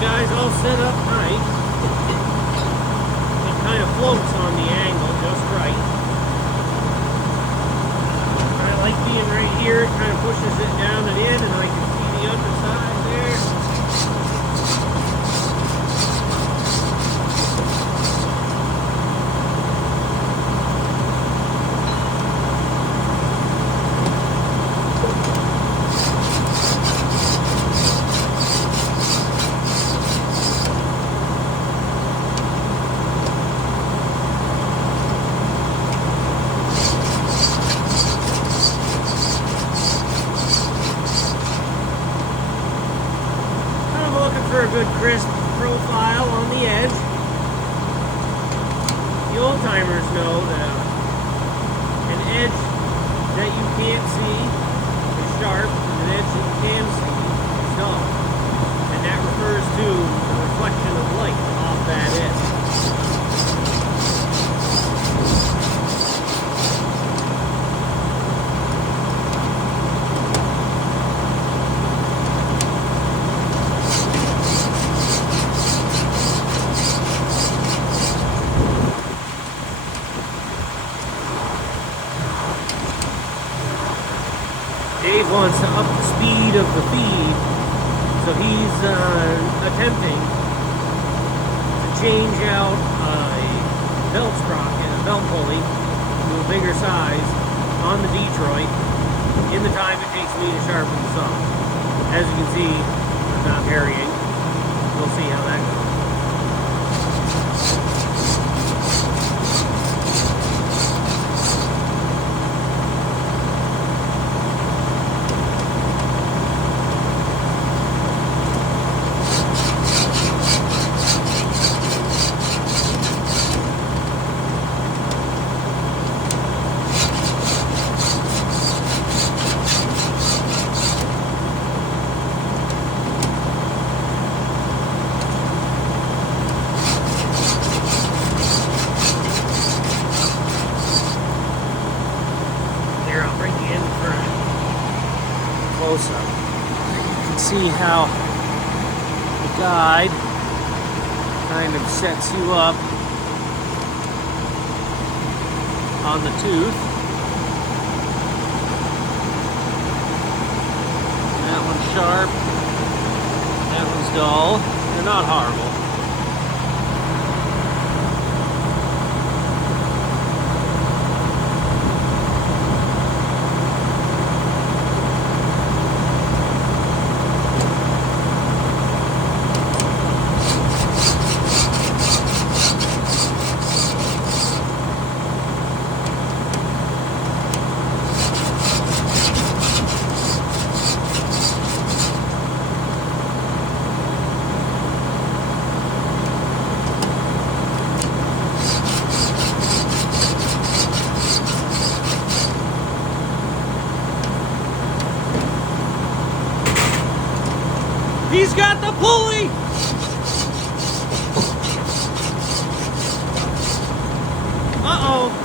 guy's all set up nice. It kind of floats on the angle just right. I like being right here. It kind of pushes it down and in, and I can see the underside there. For a good crisp profile on the edge. The old timers know that an edge that you can't see is sharp, and an edge that you can see is dull. And that refers to the reflection of light off that edge. Dave wants to up the speed of the feed, so he's attempting to change out a belt sprocket, a belt pulley, to a bigger size on the Detroit in the time it takes me to sharpen the saw. As you can see, I'm not varying. We'll see how that goes. Close up. You can see how the guide kind of sets you up on the tooth. That one's sharp. That one's dull. They're not horrible. He's got the pulley! Uh-oh.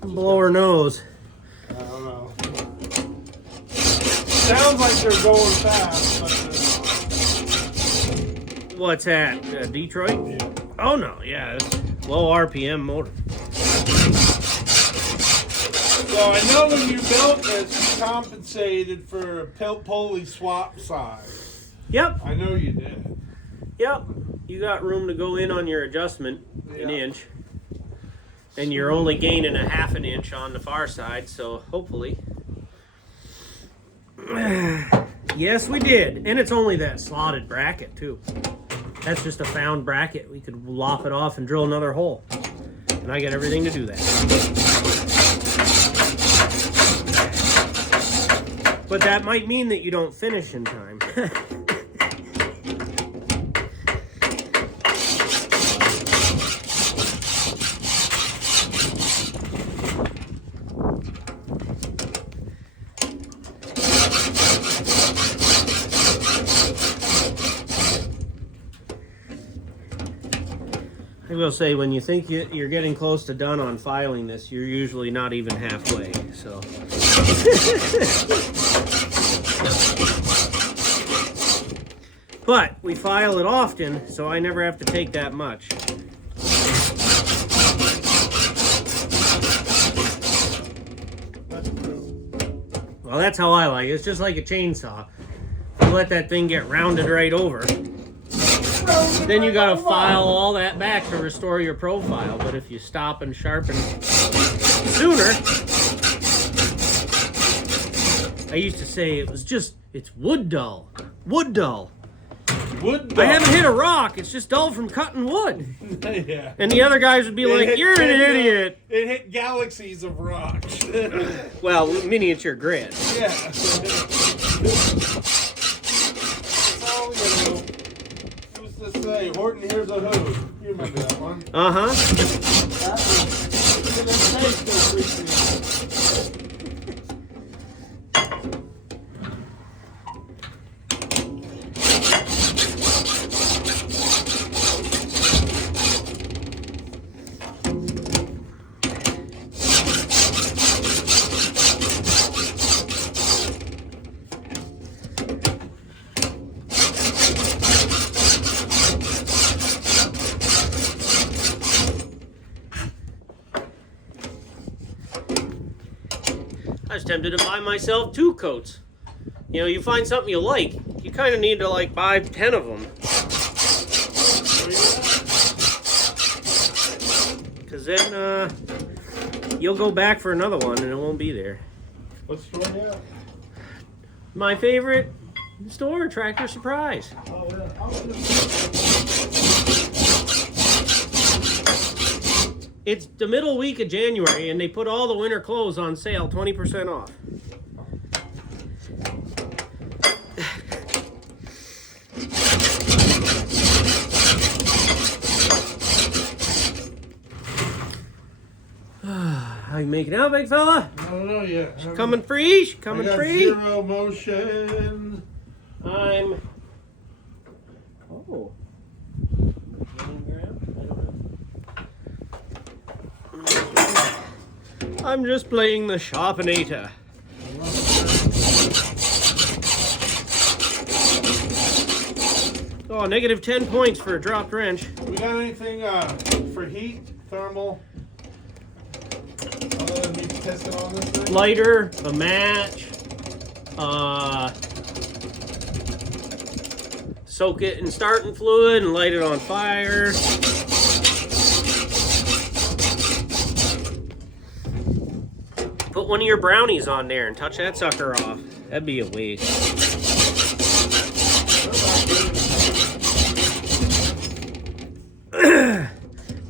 Blow her nose. I don't know. Sounds like they're going fast, but What's that? Detroit? yeah. Oh no, yeah, it's low RPM motor. So I know when you built this, you compensated for a pulley swap size. Yep, I know you did. yep. You got room to go in on your adjustment, an Yeah. inch. And you're only gaining a half an inch on the far side, so hopefully. Yes, we did. And it's only that slotted bracket, too. That's just a found bracket. We could lop it off and drill another hole. And I got everything to do that. But that might mean that you don't finish in time. I will say, when you think you're getting close to done on filing this, you're usually not even halfway, so. But we file it often, so I never have to take that much. Well, that's how I like it. It's just like a chainsaw. You let that thing get rounded right over. Then you gotta file all that back to restore your profile. But if you stop and sharpen sooner, I used to say it's wood dull. Wood dull. Wood dull. I haven't hit a rock, it's just dull from cutting wood. Yeah. And the other guys would be like, you're an idiot. It hit galaxies of rocks. Well, miniature grid. Yeah. Oh, you know. Who's to say? Horton, here's a who. You remember that one? Uh-huh. That was, the mistake still freaks me out. I was tempted to buy myself 2 coats. You know, you find something you like, you kind of need to like buy 10 of them. Because then you'll go back for another one and it won't be there. What store you at? My favorite store, Tractor Surprise. Oh, yeah. It's the middle week of January and they put all the winter clothes on sale, 20% off. How you making out, big fella? I don't know yet. Coming free? She coming I got free? 0 motion. I'm. Oh. I'm just playing the Sharpenator. Oh, negative 10 points for a dropped wrench. We got anything for heat, thermal? Other than me testing on this thing? Lighter, a match, soak it in starting fluid and light it on fire. Put one of your brownies on there and touch that sucker off. That'd be a waste.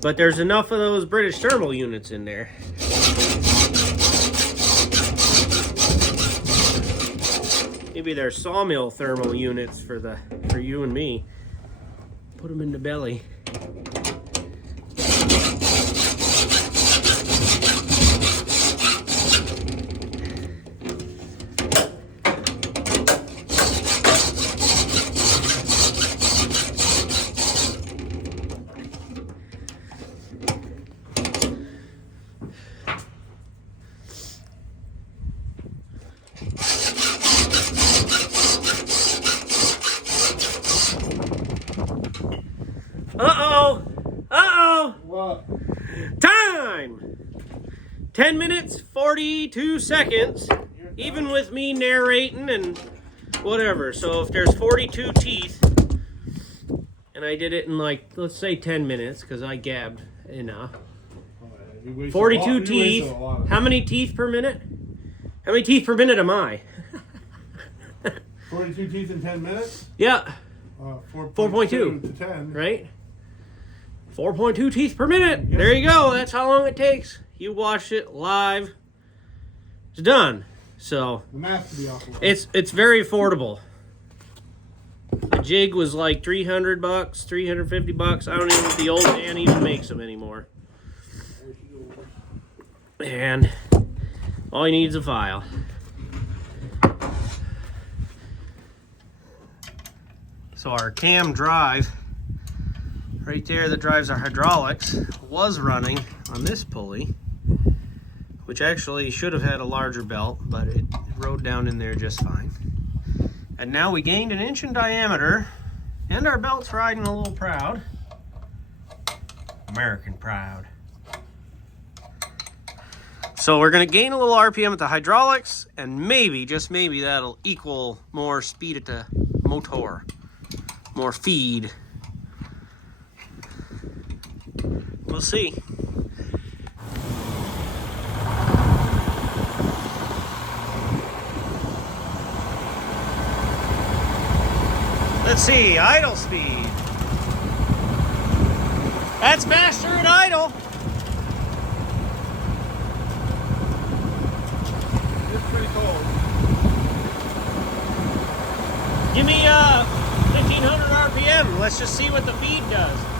But there's enough of those British thermal units in there. Maybe they're sawmill thermal units for you and me. Put them in the belly. up. Time! 10 minutes, 42 seconds, even with me narrating and whatever. So if there's 42 teeth, and I did it in like, let's say 10 minutes, because I gabbed enough. 42 teeth. How many teeth per minute? How many teeth per minute am I? 42 teeth in 10 minutes? Yeah. 4.2 to 10. Right? 4.2 teeth per minute. Yes. There you go. That's how long it takes. You watch it live. It's done. So The math to be awful. it's very affordable. The jig was like $300, $350. I don't even know if the old man even makes them anymore. And all you need is a file. So our cam drive right there that drives our hydraulics was running on this pulley, which actually should have had a larger belt, but it rode down in there just fine. And now we gained an inch in diameter, and our belt's riding a little proud. American proud. So we're gonna gain a little RPM at the hydraulics, and maybe, just maybe, that'll equal more speed at the motor, more feed. We'll see. Let's see, idle speed. That's faster at idle. It's pretty cold. Give me 1500 RPM. Let's just see what the feed does.